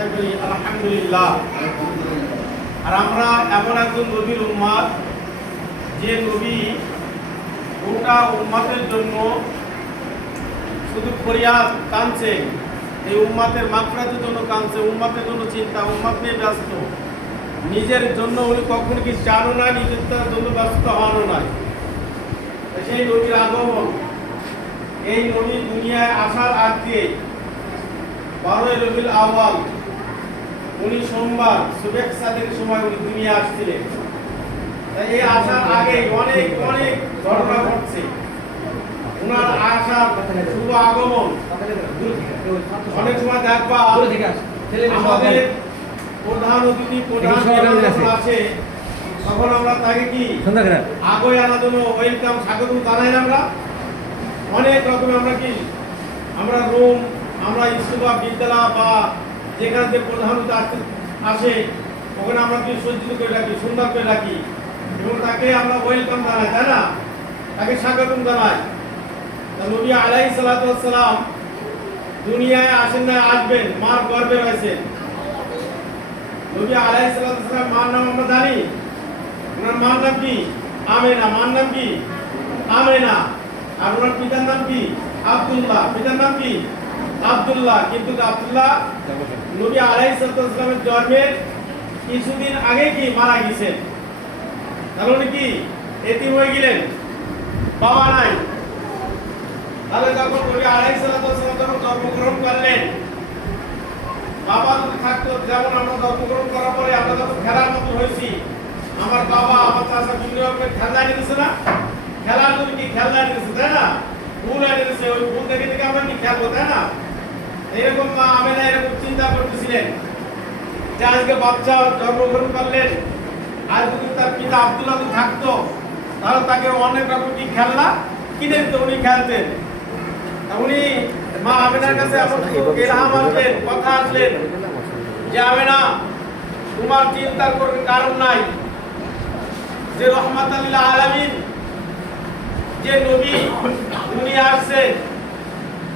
আদায় করি আলহামদুলিল্লাহ। আর আমরা এমন একজন নবীর উম্মত, যে নবী গোটা উম্মতের জন্য শুধু ফরিয়াদ কাঁদছে, এই উম্মতের মাগফিরাতের জন্য কাঁদছে, উম্মতের জন্য চিন্তা, উম্মত নিয়ে ব্যস্ত। নিজের জন্য উনি কখনো কি চানও না, নিজের জন্য ব্যস্ত হওয়ারও নাই। সেই নবীর আগমন, এই নবী দুনিয়ায় আসার আগে 12ই রবিউল আউয়াল উনি সোমবার সুবেহ সাদিকের সময় উনি দুনিয়া আসছিলেন। তাই এই আসার আগে অনেক অনেক ঘটনা ঘটছে। ওনার আসার শুভ আগমন অনেক সময় দেখবা আমাদের প্রধান অতিথি আছে, তখন আমরা তাকে কি আগে আনার জন্য ওয়েলকাম স্বাগত জানাই। আমরা অনেক রকমের আমরা রুম, আমরা স্কুল বা বিদ্যালয় বা যেখানে যে প্রধান আসে ওখানে আমরা কি সজ্জিত করে রাখি, সুন্দর করে রাখি এবং তাকে আমরা ওয়েলকাম জানাই, তাই না? তাকে স্বাগতম জানাই। নবী আলাইহিস সালাতু ওয়াস সালাম দুনিয়ায় আসেন না, আসবেন, মার গর্ভে রয়েছেন। নবী আলাইহিস সালাতু ওয়াস সালাম মার নাম আমরা জানি। ওনার মার নাম কি? আমেনা। মার নাম কি? আমেনা। আর ওনার পিতার নাম কি? আব্দুল্লাহ। পিতার নাম কি? আব্দুল্লাহ। কিন্তু আব্দুল্লাহ নবী আলাইহিস সালাতু ওয়াস সালামের জন্মের কিছুদিন আগে কি মারা গেছেন। তাহলে কি এতিম হয়ে গেলেন, বাবা নাই। তাহলে যখন নবী আলাইহিস সালাতু ওয়াস সালাম যখন জন্মগ্রহণ করলেন, বাবা যদি থাকতো, যেমন আমরা জন্মগ্রহণ করার পরে আমরা যখন খেলার মতো হয়েছি, আমার বাবা আমার চাচা বিভিন্ন রকমের খেলনা নিয়েছে না, খেলার জন্য কি খেলনা নিয়েছে, তাই না? ফুল এনেছে, ওই ফুল দেখে দেখে আমরা কি খেলবো, তাই না? এরকম মা আমেনা এরকম চিন্তা করতেছিলেন যে আজকে বাচ্চা জন্মগ্রহণ করলেন, আর যদি তার পিতা আব্দুল্লাহ থাকতো তাহলে তাকে অনেক রকম কি খেলনা কিনে দিত, উনি খেলতেন। উনি মা আমেনার কাছে ইলহাম আসলেন, কথা আসলেন যে আমেনা, তোমার চিন্তার কোনো কারণ নাই, যে রহমাতাল লিল আলামিন যে নবী উনি আসছেন,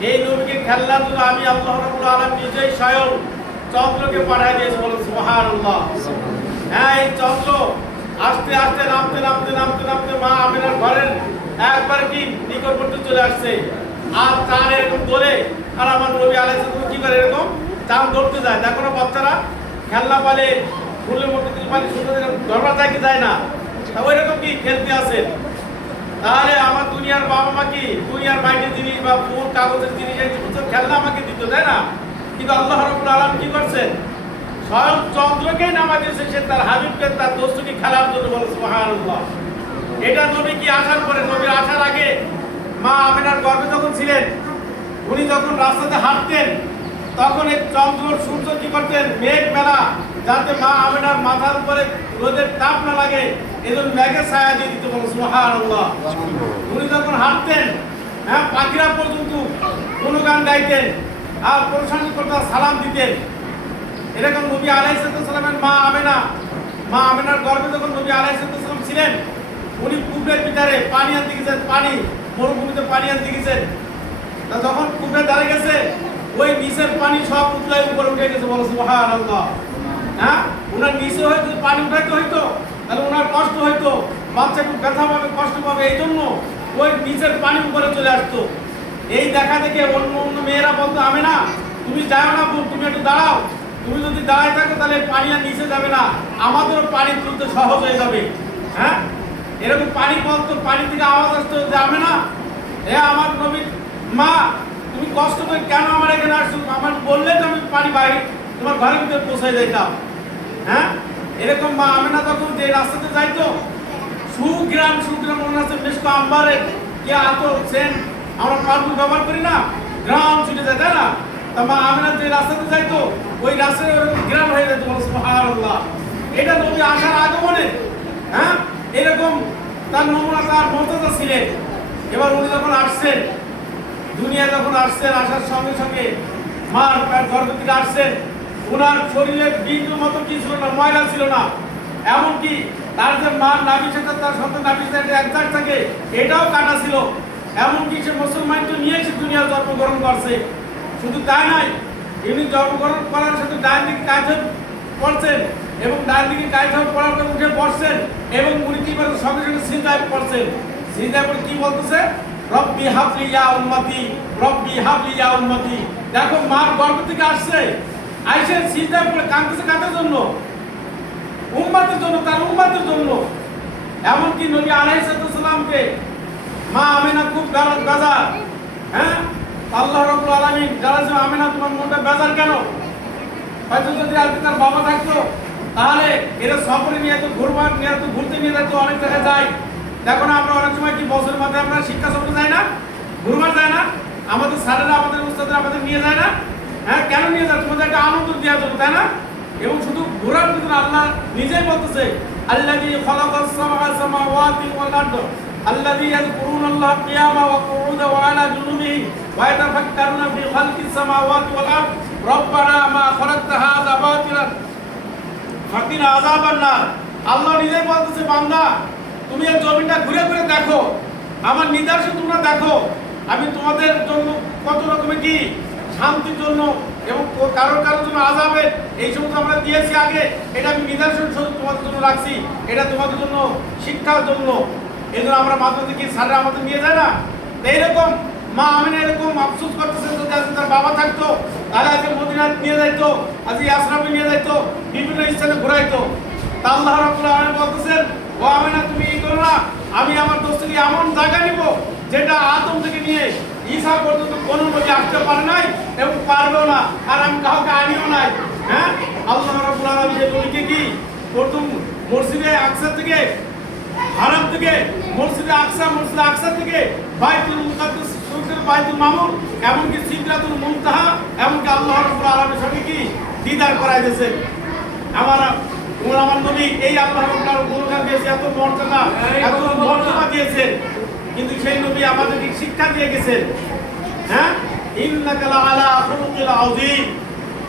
এই নবীকে খেলনার জন্য আমি আল্লাহ রাব্বুল আলামিন নিজেই স্বয়ং চন্দ্রকে পাঠিয়ে দিয়েছি। বলো সুবহানাল্লাহ। হ্যাঁ, এই চন্দ্র আস্তে আস্তে নামতে নামতে নামতে নামতে মা আমেনার ঘরের একবার কি নিকটবর্তী চলে আসছে। আর চাঁদ এরকম ধরে, আর আমার নবী আলাইহিস সালাম কি করে এরকম চাঁদ ধরতে যায়। দেখো না বাচ্চারা খেলনা পালে, ফুলের মধ্যে কিছু পালে, সুন্দর ধরবার যায় কি যায় না, ওই রকম কি খেলতে আসেন। তাহলে আমার দুনিয়ার বাবা মা কি দুনিয়ার মাটির জিনিস বা ফুল কাগজের জিনিস এই সমস্ত খেলনা আমাকে দিত, তাই না? কিন্তু আল্লাহ রাব্বুল আলামিন কি করছেন? স্বয়ং চন্দ্রকে নামা দিয়েছে সে তার হাবিবকে, তার দোস্তকে খেলার জন্য। বলে সুবহানাল্লাহ। এটা নবী কি আসার পরে, নবীর আসার আগে মা আমেনার গর্ভে যখন ছিলেন, উনি যখন রাস্তাতে হাঁটতেন তখন এই চন্দ্র সূর্য কি করতেন? মেঘ মেলা, যাতে মা আমেনার মাথার উপরে রোদের তাপ না লাগে, এজন্য মেঘের ছায়া দিয়ে দিতে। বলে সুবহানাল্লাহ। উনি যখন হাঁটতেন, হ্যাঁ, পাখিরা পর্যন্ত কোনো গান গাইতেন আর প্রশংসা করতেন, সালাম দিতেন। এরকম নবী আলাইহিস সালামের মা আমেনার গর্ভে যখন নবী আলাইহিস সালাম ছিলেন, উনি কূপের ভিতরে পানি আনতে গেছেন, পানি মরুভূমিতে পানি আনতে গেছেন। তা যখন কূপে দাঁড়িয়ে গেছে, ওই নিচের পানি সব উতলায় উপরে উঠে গেছে। বলো সুবহানাল্লাহ। হ্যাঁ, ওনার নিচে হয়তো পানি উঠাইতে হইতো, তাহলে ওনার কষ্ট হইতো, বাচ্চা একটু ব্যথা পাবে, কষ্ট পাবে, এই জন্য ওই নিচের পানি উপরে চলে আসতো। এই দেখা দেখে অন্য অন্য মেয়েরা বলতো, আমেনা তুমি যাও না, তুমি একটু দাঁড়াও, তুমি যদি দাঁড়ায় থাকো তাহলে পানি আর নিচে যাবে না, আমাদেরও পানি তুলতে সহজ হয়ে যাবে। হ্যাঁ, এরকম পানি বলতো, পানি থেকে আওয়াজ আসতো যে আমেনা, এ আমার নবীর মা, তুমি কষ্ট করে কেন আমার এখানে আসছো? আমার বললে তো আমি পানি বাইরে তোমার ঘরের ভিতরে পৌঁছে যাইতাম। হ্যাঁ, এরকম মা আমেনা তখন যে রাস্তাতে যাইতো, সুগ্রাম মনে আছে মিষ্টি আম্বারের কি আতর সেন্ট, আমরা পারফিউম ব্যবহার করি না, গ্রাম ছুটে যায়, তাই না? তা মা আমেনা যে রাস্তাতে যাইতো, ওই রাস্তায় ওরকম গ্রাম হয়ে যেত। বলো সুবহানাল্লাহ। এটা নবী আসার আগমনে, হ্যাঁ, এরকম তার নমুনা, তার মর্যাদা ছিলেন। এবার উনি যখন আসছেন, দুনিয়া যখন আসছেন, আসার সঙ্গে সঙ্গে মার গর্ভ থেকে আসছেন, ওনার শরীরে বিন্দুর মতো কি ছিল না, ময়লা ছিল না। এমনকি তার যে মার নাভির সাথে তার সন্তান নাভির সাথে একজাট থাকে, এটাও কাটা ছিল। এমনকি সে মুসলমানকে নিয়ে এসে দুনিয়ার জন্মগ্রহণ করছে। শুধু তাই নয়, ইনি জন্মগ্রহণ করার সাথে ডান দিকে কাজ পড়ছেন এবং ডান দিকে কাজ পড়ার পর উঠে বসছেন এবং উনি কি করেন সঙ্গে সঙ্গে সিজদায় পড়ছেন। সিজদায় পড়ে কি বলতেছে? রব্বি হাবলি ইয়া উম্মতি, রব্বি হাবলি ইয়া উম্মতি। দেখো মার গর্ভ থেকে আসছে, আইসে সিজদায় পড়ে কাঁদতেছে কাদের জন্য? উম্মতের জন্য, তার উম্মতের জন্য। এমনকি নবী আলাইহিস সালামকে মা আমিনা খুব বেজার, হ্যাঁ আল্লাহ রাব্বুল আলামিন জানালেন আমিনা তোমার মনটা বেজার কেন? হয়তো যদি আজকে তার বাবা থাকতো তাহলে এরা সফরে নিয়ে তো ঘুরবার নিয়ে তো ঘুরতে নিয়ে যেত, অনেক জায়গায় যায়। দেখো না আমরা অনেক সময় কি বছরের মধ্যে আমরা শিক্ষা সফরে যাই না, ঘুরবার যায় না, আমাদের স্যারেরা আমাদের উস্তাদরা আমাদের নিয়ে যায় না? হ্যাঁ কেন নিয়ে যায়? তোমাদের একটা আনন্দ দেওয়ার জন্য, তাই না? এবং শুধু ঘোরার ভিতরে আল্লাহ নিজেই বলতেছে আল্লাযী খালাকাস সামাওয়াতি ওয়াল আরদ আল্লাযী ইয়াযকুরুনাল্লাহা কিয়ামা ওয়া কুউদা ওয়া আলা জুনুবিহিম ওয়া ইয়াতাফাক্কারুনা ফি খালকিস সামাওয়াতি ওয়াল আরদ রব্বানা মা খালাকতা হাযা বাতিলান ফাকিনা আযাবান নার। আল্লাহ নিজেই বলতেছে বান্দা তুমি এই জমিটা ঘুরে ঘুরে দেখো, আমার নিদর্শন তোমরা দেখো, আমি তোমাদের জন্য কত রকমের কি শান্তির জন্য এবং কারোর জন্য আযাবের এই সমস্ত আমরা দিয়েছি আগে, এটা আমি নিদর্শন স্বরূপ তোমাদের জন্য রাখছি, এটা তোমাদের জন্য শিক্ষার জন্য। এই জন্য আমরা মাত্র কি স্যাররা আমাদের নিয়ে যায় না? এইরকম মা আমিনা এরকম আফসোস করতেছে যদি আজকে তার বাবা থাকতো তাহলে আজকে মদিনা নিয়ে যাইতো, আজকে আশরাফে নিয়ে যাইতো, বিভিন্ন স্থানে ঘুরাইতো। তা আল্লাহ রাব্বুল আলামিন বলতেছেন ও আমিনা তুমি এই করো না, আমি আমার দোস্তকে এমন জায়গা নিব যেটা আদম থেকে নিয়ে ঈসা পর্যন্ত কোনো নবী আসতে পারে নাই এবং পারবেও না, আর আমি কাউকে আনিও নাই। হ্যাঁ আল্লাহ রাব্বুল আলামিন এই নবীকে কি প্রথম মসজিদে আকসা থেকে হারাম থেকে মসজিদে আকসা থেকে বাইতুল মুকাদ্দাস সুরতের বাইতুল মামুর এমনকি সিদরাতুল মুনতাহা এমনকি আল্লাহ রাব্বুল আলামিনের সঙ্গে কি দিদার করাই দিয়েছে। আমার নবী এই আল্লাহ রাব্বুল আলামিন গুণগান দিয়েছে, এত মর্যাদা দিয়েছেন, কিন্তু সেই নবী আমাদেরকে শিক্ষা দিয়ে গেছেন। হ্যাঁ ইন্নাকা লাআলা খুলুকিল আযীম,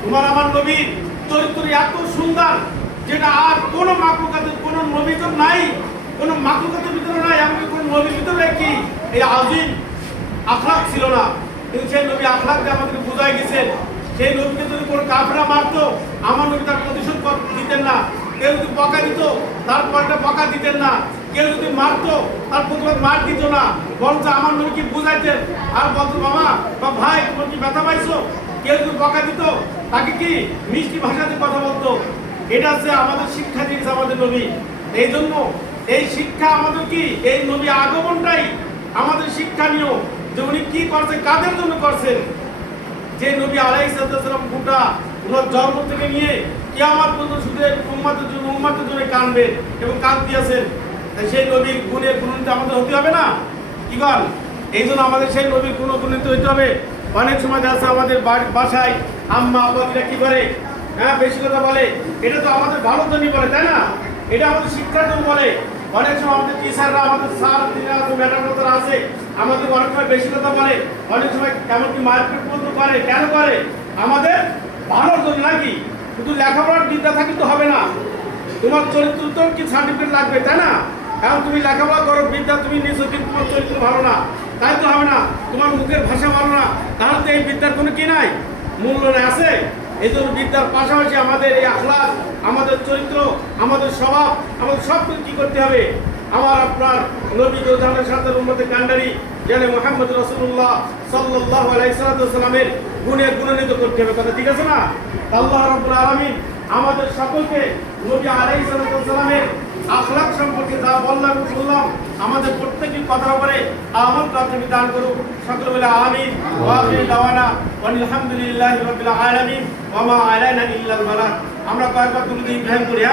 তোমার আমার নবীর চরিত্র এত সুন্দর যেটা আর কোন মাখলুকাতের কোন নবীর নাই, কোন মাখলুকাতের ভিতরে নাই, এমনকি কোন নবীর ভিতরে কি এই আযীম আখলাক ছিল না। কিন্তু সেই নবী আখলাক দিয়ে আমাদেরকে বুঝাই গেছেন। সেই নবীকে যদি কোনো কাফেররা মারতো আমার নবী তার প্রতিশোধ দিতেন না, কেউ যদি বকা দিত তার পাল্টা বকা দিতেন না, কেউ যদি মারতো তার প্রতিবাদ মার দিত না, বরঞ্চ আমার নবীকে বুঝাইতেন আর বলতো বাবা বা ভাই তোমার কি ব্যথা পাইছো। কেউ যদি বকা দিত তাকে কি মিষ্টি ভাষাতে কথা বলতো। এটা হচ্ছে আমাদের শিক্ষা দিয়েছে আমাদের নবী। এই জন্য এই শিক্ষা আমাদের কি এই নবী আগমনটাই আমাদের শিক্ষণীয় যে উনি কি করছেন, কাদের জন্য করছেন। যে নবী আলাইহিস সালাম গোটা ওনার জন্ম থেকে নিয়ে কিয়ামত পর্যন্ত শুধু উম্মতের জন্য কাঁদবেন এবং কাঁদ দিয়েছেন, সেই নবীর গুণে গুণান্বিত আমাদের হতে হবে না? কি বল? এই জন্য আমাদের সেই নবীর গুণান্বিত হতে হবে। অনেক সময় আছে আমাদের বাসায় আম্মা আব্বারা কি করে, হ্যাঁ বেশি কথা বলে, এটা তো আমাদের ভালোর জন্যই বলে, তাই না? এটা আমাদের শিক্ষার জন্য বলে। অনেক সময় আমাদের টিচাররা আমাদের স্যার ম্যাডামরা আছে আমাদের অনেক সময় বেশি কথা বলে, অনেক সময় এমনকি মারপিট পর্যন্ত করে। কেন করে? আমাদের ভালোর জন্য নাকি? শুধু লেখাপড়ার বিদ্যা থাকি তো হবে না, তোমার চরিত্র তো কি সার্টিফিকেট লাগবে, তাই না? কারণ তুমি লেখাপড়া করো, বিদ্যা তুমি নিছো, কিন্তু তোমার চরিত্র ভালো না, তাই তো হবে না। তোমার মুখের ভাষা ভালো না, তাহলে তো এই বিদ্যার কোনো কি নাই, মূল্য আছে। এই জন্য বিদ্যার পাশাপাশি আমাদের এই আখলাক, আমাদের চরিত্র, আমাদের স্বভাব, আমাদের সব কিছু কি করতে হবে। আমার আপনার নবী গোধানের সাথে উম্মতের কান্ডারি জানে মুহাম্মদ রাসূলুল্লাহ সাল্লাল্লাহু আলাইহি সাল্লামের গুণে গুণান্বিত করতে হবে, কথা ঠিক আছে না? আল্লাহ রাব্বুল আলামিন আমাদের সকলকে নবী আলাইহিস সালামের আখলাক সম্পর্কে যা বললাম শুনলাম আমাদের প্রত্যেকের কথার উপরে আমল করতে দান করুন। সকলে বলে আমিন। ওয়া আখিরু দাওয়ানা আলহামদুলিল্লাহি রাব্বিল আলামিন ওয়া মা আলাইনা ইল্লাল বালাগ। আমরা কয়েকবার দুরূদ ইব্রাহিম করি।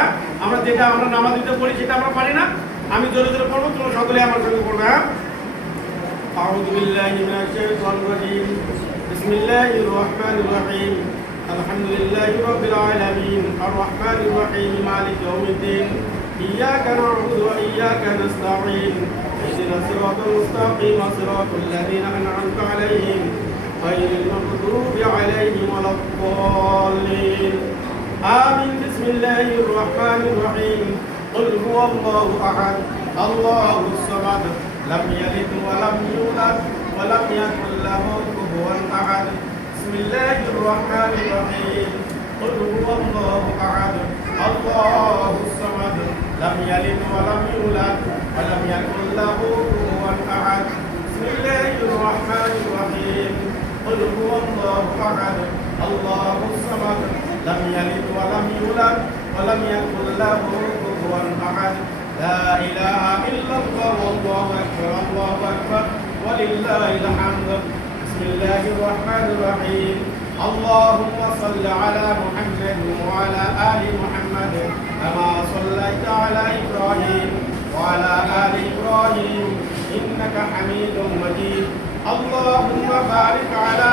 আমরা যেটা আমরা নামাজ দিতে পড়ি সেটা আমরা পারি না, আমি জোরে জোরে পড়বো, তোমরা সকলে আমার সঙ্গে পড়বে। হ্যাঁ আউযু বিল্লাহি মিনাশ শাইতানির রাজীম বিসমিল্লাহির রহমানির রহিম আলহামদুলিল্লাহি রাব্বিল আলামিন আর রহমানির রহিম মালিকি ইয়াউমিদ্দিন إياك نعبد وإياك نستعين اهدنا الصراط المستقيم صراط الذين أنعمت عليهم غير المغضوب عليهم ولا الضالين آمين. بسم الله الرحمن الرحيم قل هو الله أحد الله الصمد لم يلد ولم يولد ولم يكن له كفوا أحد بسم বিসমিল্লাহির রহমানির রহিম قل هو الله أحد الله الصمد لم يلد ولم يولد ولم يكن له كفوا أحد بسم الله الرحمن الرحيم قل هو الله أحد الله الصمد لم يلد ولم يولد ولم يكن له كفوا أحد لا إله إلا الله والله أكبر ولله الحمد بسم الله الرحمن الرحيم اللهم صل على محمد وعلى آل محمد كما صليت على إبراهيم وعلى آل إبراهيم إنك حميد مجيد اللهم بارك على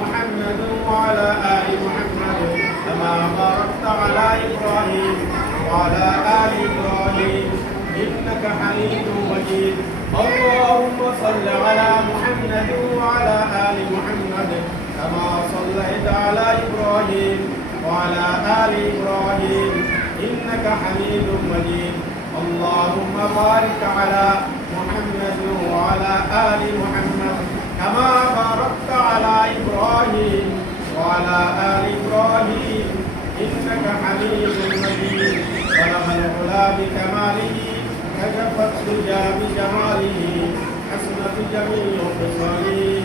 محمد وعلى آل محمد كما باركت على إبراهيم وعلى آل إبراهيم إنك حميد مجيد اللهم صل على محمد وعلى آل محمد كما صليت على إبراهيم وعلى آل إبراهيم إنك حميد مجيد اللهم بارك على محمد وعلى آل محمد كما باركت على إبراهيم وعلى آل إبراهيم إنك حميد مجيد ولم العلا بكماله كشف الدجى بجماله حسنت جميع خصاله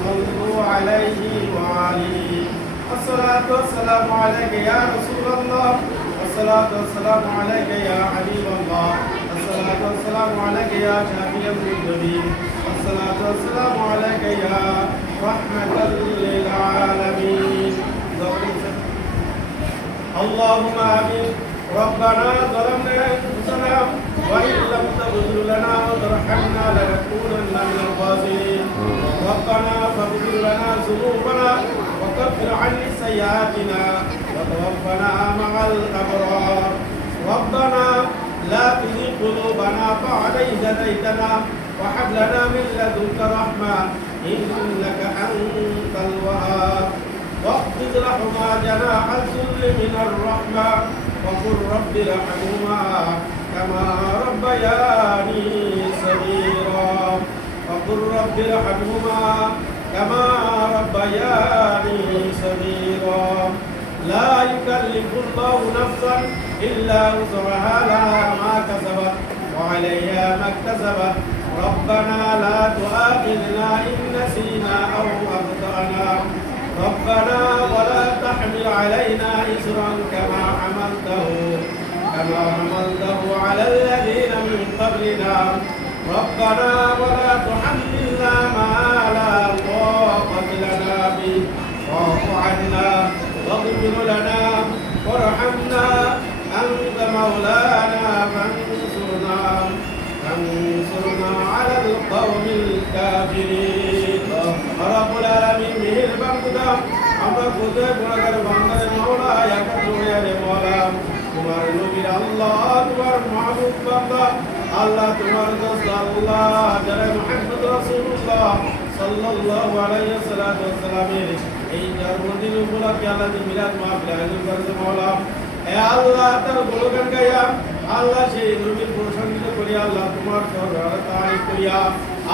صلوا عليه وعليه الصلاة والسلام عليك يا رسول الله الصلاة والسلام عليك يا حبيب الله الصلاة والسلام عليك يا شافي المذنبين الصلاة والسلام عليك يا رحمة للعالمين اللهم آمين ربنا ظلمنا أنفسنا وإن لم تغفر لنا وترحمنا لنكونن من الخاسرين ربنا فاغفر لنا ذنوبنا وكفر عنا سيئاتنا وتوفنا مع الأبرار ربنا لا تزغ قلوبنا بعد إذ هديتنا وهب لنا من لدنك رحمة إنك أنت الوهاب واخفض لهما جناح الذل من الرحمة وقل رب ارحمهما كما ربياني صغيرا وقل رب ارحمهما كما ربياني صغيرا لا يكلف الله نفسا إلا وسعها لها ما كسبت وعليها ما اكتسبت ربنا لا تؤاخذنا إن نسينا أو أخطأنا ربنا ولا تحمل علينا إصرا كما حملته على الذين من قبلنا ربنا ولا تحملنا ما لا طاقة لنا به واعف عنا واغفر لنا وارحمنا أنت مولانا فانصرنا على القوم الكافرين رب العالمين মেহেরবান খোদা আমরা খুদে গুনাহগার বান্দাদের মাওলা ইয়াকাতুরে মাওলা তোমার নবীর আল্লাহ তোমার মাহবুব বান্দা আল্লাহ তোমার দোস্ত আল্লাহ যারা মুহাম্মদ রাসূলুল্লাহ সাল্লাল্লাহু আলাইহি ওয়াসাল্লামের এই জন্মদিন উপলক্ষে আল্লাহ যে মিলাদ মাহফিল আয়োজন করেছে মাওলা এ আল্লাহ তার গুণগান গাইয়া আল্লাহ সেই নবীর প্রশংসা করি আল্লাহ তোমার তারিফ করিয়া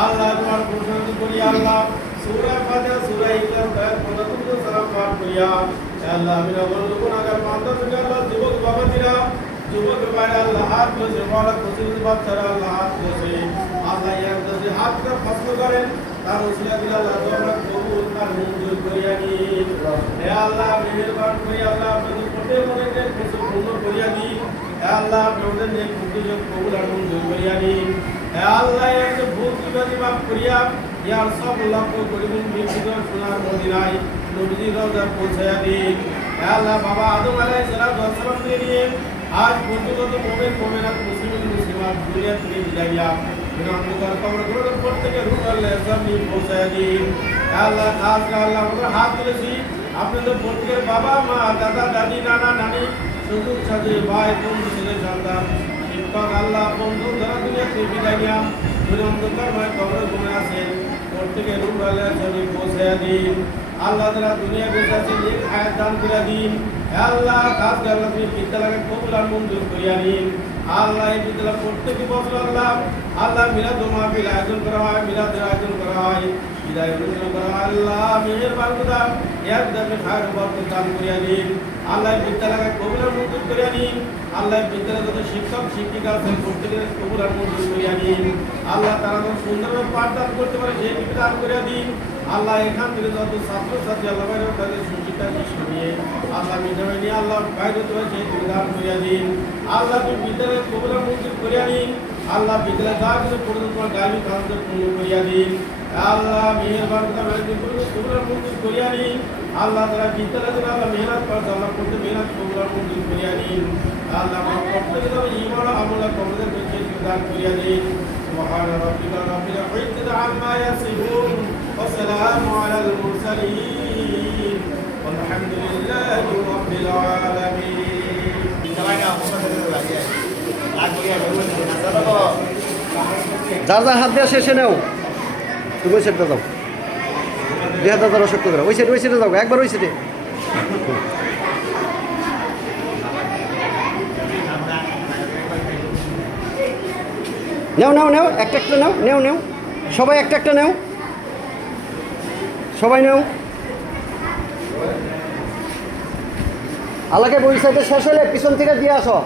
আল্লাহ তোমার প্রশংসা করি আল্লাহ সূরা ফাতিহা সূরা ইখলাস এর পদার্থ সালাম পাঠ করিয়া আল্লাহ আমিরা বন্ধু গুনাহগার বান্দা থেকে আল্লাহ যুবক বাবাজিরা যুবক ভাইরা আল্লাহ হাত তুলে বড় প্রতিনিধ বাচ্চারা আল্লাহ হাত তুলে আল্লাহ এর যদি হাতটা ফসল করেন তার উসিলা দিলে আল্লাহ দোয়া কবুল তার মঞ্জুর করিয়া নিন হে আল্লাহ মেহেরবান করি আল্লাহ আপনাদের প্রত্যেক মনের কিছু পূর্ণ করিয়া দিন হে আল্লাহ আপনাদের যে কুটির কবুল আর মঞ্জুর করিয়া নিন হে আল্লাহ এর যে ভুল ত্রুটি মাফ করিয়া ইয়ার সব লক্ষ করিবেন বিশুদ্ধ সোনার মদিনায় নবীজির রওজা পৌঁছায়া দিন হে আল্লাহ বাবা আদম আলাইহিস সালাম নিয়ে আজ পর্যন্ত মুমিনাত মুসলিমাত দুনিয়া থেকে বিদাইয়া অন্ধকার কবরগুলোর উপর থেকে রূহ আল্লাহ সামনে পৌঁছায়া দিন হে আল্লাহ খাস করে আল্লাহ আমরা হাত তুলেছি আপনাদের প্রত্যেকের বাবা মা দাদা দাদি নানা নানি শ্বশুর শাশুড়ি ভাই বোন ছেলে সন্তান শিক্ষক আল্লাহ বন্ধু যারা দুনিয়া থেকে বিদাইয়া অন্ধকারময় কবরে ঘুমে আছেন প্রত্যেকের রূহ আল্লাহ সামনে পৌঁছায়া দিন আল্লাহ তাআলা দুনিয়া বেঁচে আছেন এক হায়াত দান করে দিন হে আল্লাহ খাস করে আল্লাহ তুমি বিদ্যালয়কে কবুল আর মঞ্জুর করিয়া নিন আল্লাহ এই বিদ্যালয় প্রত্যেক বছর আল্লাহ মিলাদুল মাহফিল আয়োজন করা হয়, মিলাদের আয়োজন করা হয়, বিদায় অনুষ্ঠান করা হয়। আল্লাহ মেহেরবান খোদা এক দামে খায়ের বরকত দান করিয়া দিন। আল্লাহ বিদ্যালয়কে কবুল আর মঞ্জুর করিয়া দিন। আল্লাহ বিদ্যালয়ে যত শিক্ষক শিক্ষিকা আছেন প্রত্যেকের কবুল আর মঞ্জুর করিয়া দিন। আল্লাহ তারা যত সুন্দরভাবে পাঠদান করতে পারে সেই দিকে দান করিয়া দিন। আল্লাহ এখান থেকে যত ছাত্রছাত্রী আল্লাহ বাইরে তাদের সুশিক্ষা শিক্ষা নিয়ে আল্লাহ মিটাবে নিয়ে আল্লাহ বাইরে হতে পারে সেই দিকে দান করিয়া দিন। আল্লাহ তুমি বিদ্যালয়ের কবুল আর মঞ্জুর করিয়া দিন। আল্লাহ বিদ্যালয় যা কিছু পড়ে তোমার গাড়ি কাজকে পূর্ণ করিয়া দিন। আল্লাহ মেহেরবান কবুল আর মঞ্জুর করিয়া দিন। আল্লাহ তারা বিদ্যালয় থেকে আল্লাহ মেহনত করছে, আল্লাহ করতে মেহনত কবুল আর মঞ্জুর করিয়া দিন। আল্লাহ আমার প্রত্যেকে যেন ঈমান আমল কবুলের পেছনে দান করিয়া দিন। سبحان ربك رب العزة عما يصفون والسلام على المرسلين والحمد لله رب العالمين. যার যার হাত দেওয়া শেষে নেও, তুমি ওই সাইডটা যাও, দুই হাত দ্বারা শক্ত করে ওই সাইডে যাও, একবার ওই সাইডে। নেও একটা নেও সবাই একটা নেও, সবাই নেও। আল্লাহকে ওই সাইডে শেষ হলে পিছন থেকে দিয়ে আসো।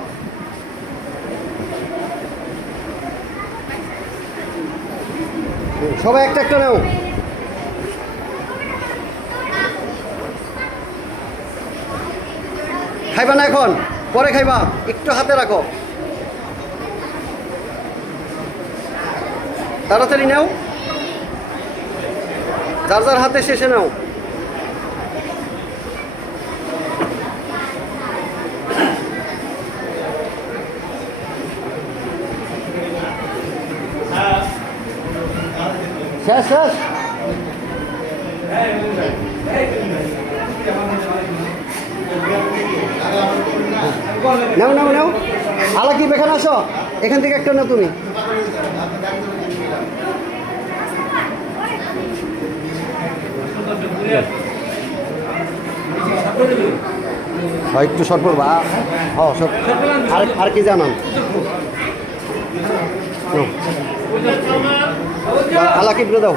সবাই একটা নাও। খাইবা না এখন, পরে খাইবা, একটু হাতে রাখো, তাড়াতাড়ি নাও, যার যার হাতে শেষে নাও। শেষ নাও। আলাকিব এখানে আসো, এখান থেকে একটা নাও তুমি। একটু শর্ট পড়বা, হ্যাঁ আর কি জানান। আলাকিব দাও,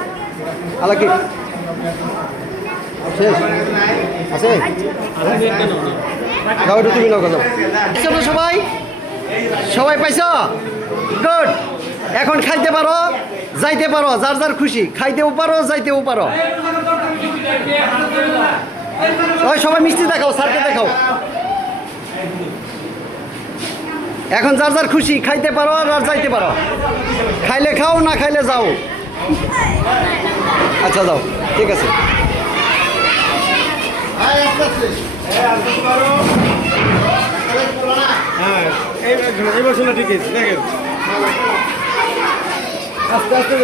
আলাকিব শেষ আছে, দাও একটু তুমি নাও। সবাই পাইছ, গুড। এখন খাইতে পারো, যাইতে পারো, যার যার খুশি, খাইতেও পারো, যাইতেও পারো। সবাই মিষ্টি দেখাও, স্যারকে দেখাও। এখন যার যার খুশি, খাইতে পারো আর যাইতে পারো, খাইলে খাও, না খাইলে যাও। আচ্ছা যাও, ঠিক আছে। এই বছর ঠিক আছে, দেখেন আস্তে আস্তে।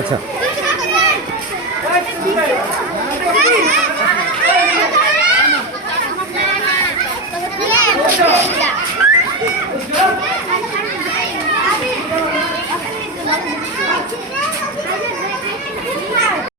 আচ্ছা